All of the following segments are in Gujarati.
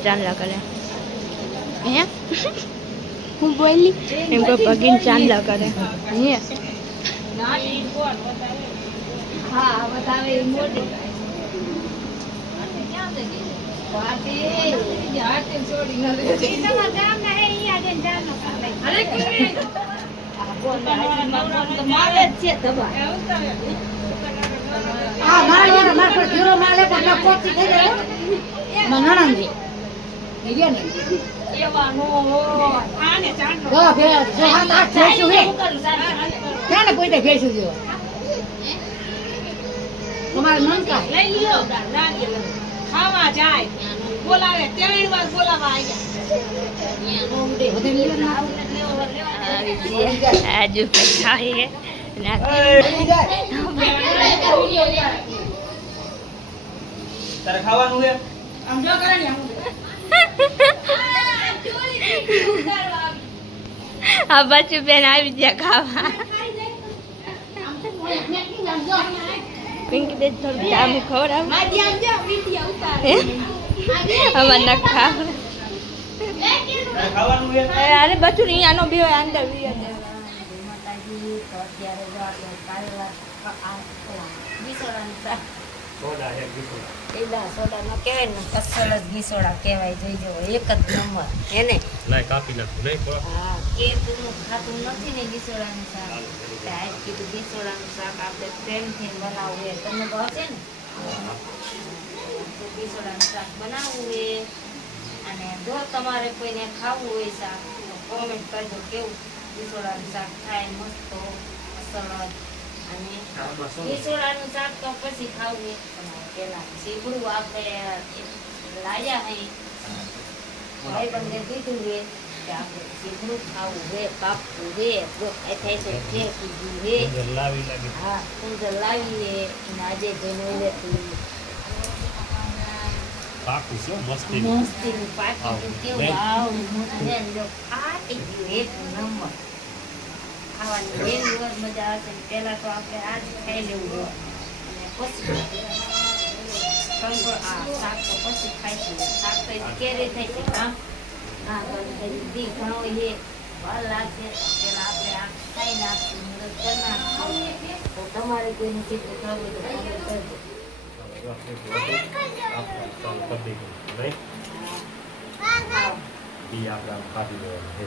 ચાંદલા કરે હે હું બોલી એમ કોઈ પગીન ચાંદલા કરે હે હા બતાવે મોટી ખાવા જાય બોલાવે 3 વાર બોલાવા આવ્યા આજુ પછાય તારે ખાવાનું હે આમ જો કરે ને આ બચ્ચું બેન આવી ગયા ખાવા પિંકી દે થોડું જામ ખવડાવ અમાર ન ખાવ ખાવાનું હે અરે બચ્ચું નહીં આનો બી હોય અંદર બી સોડા કહેવાય ને કસળ જ ઘીસોડા કહેવાય જોઈજો એક જ નંબર એને લાય કાપી નાખું નહીં હા કે તું ખાતું નથી ને ઘીસોડાનું શાક આજ કીધું ઘીસોડાનું શાક આપણે પ્રેમથી બનાવવું હોય તમને તો હશે ને ઘીસોડાનું શાક બનાવવું હોય અને જો તમારે કોઈને ખાવું હોય શાક તો કોમેન્ટ કરજો કેવું ઘીસોડાનું શાક થાય મસ્ત સરળ અને ઘીસોડાનું શાક તો પછી ખાવું પેલા સીગડું આપણે લાયા હે ભાઈ બંને કીધું હે કે આપણે સીગડું ખાવું હે કાપવું હે જો એ થાય તો કે કીધું હે લાવી લાગી હા કુંજર લાવી હે આજે જઈને લેતું પાકું છે મસ્તી મસ્તી પાકી કેવું વાવ મને જો ફાટી ગયું એક નંબર ખાવાની એવી જ મજા આવશે પહેલા તો આપણે આજ ખાઈ લેવું હોય અને પછી શાક તો પછી ખાઈશું શાક તો કેરી થઈ છે હા હા દી ઘણો એ વાર લાગશે પેલા આપણે આ ખાઈ નાખશું મદદ કરી નાખશું તો તમારે કોઈનું ચિત્ર ખાવું તો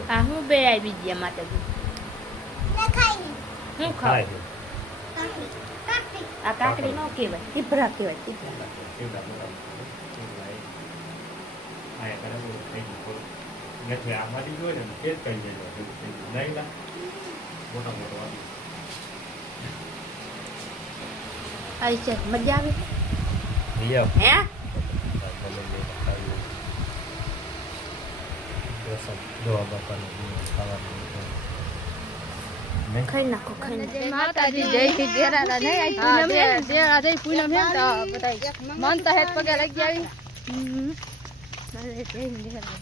આ હું બે આવી ગયા માટે હું ખાય આ કાકડી નો કહેવાય ટીપરા કહેવાય ટીપરા આવી છે મજા આવે હે ખાઈ નાખો ખાઈ નાખો માતાજી જય શ્રી દેરાડા નહીં પૂનમ હે દેરા જય પૂનમ હે તો બતાઈ માનતા હે પગે લાગી આવી મારે જઈ દેરા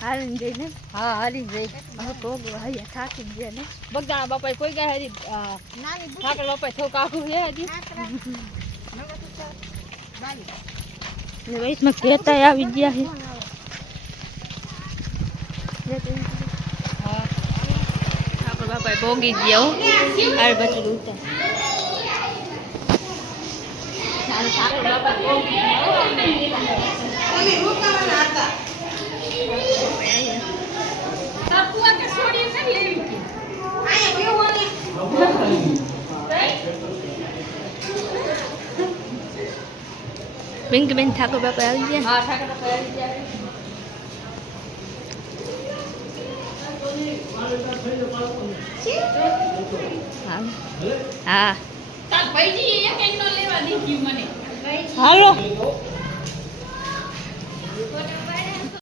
હાલીન જઈને હા હાલી જઈ હવે પગ વાયા થાકી ગયા ને બગદાણા બાપા કોઈ ગયા હરી ઠાકર બાપા થો કાકુ હે હજી ને વૈસમાં કહેતા આવી ગયા હે ઠાકોર બાપા ભોગી ગયા હો આ બચડું ઉતાર ઠાકોર બાપા ભોગી પિંક બેન ઠાકોર બાપા આવી ગયા હા ઠાકર બાપા આવી ગયા હા તાર ભાઈજી એક નો લેવા દીધી મને હાલો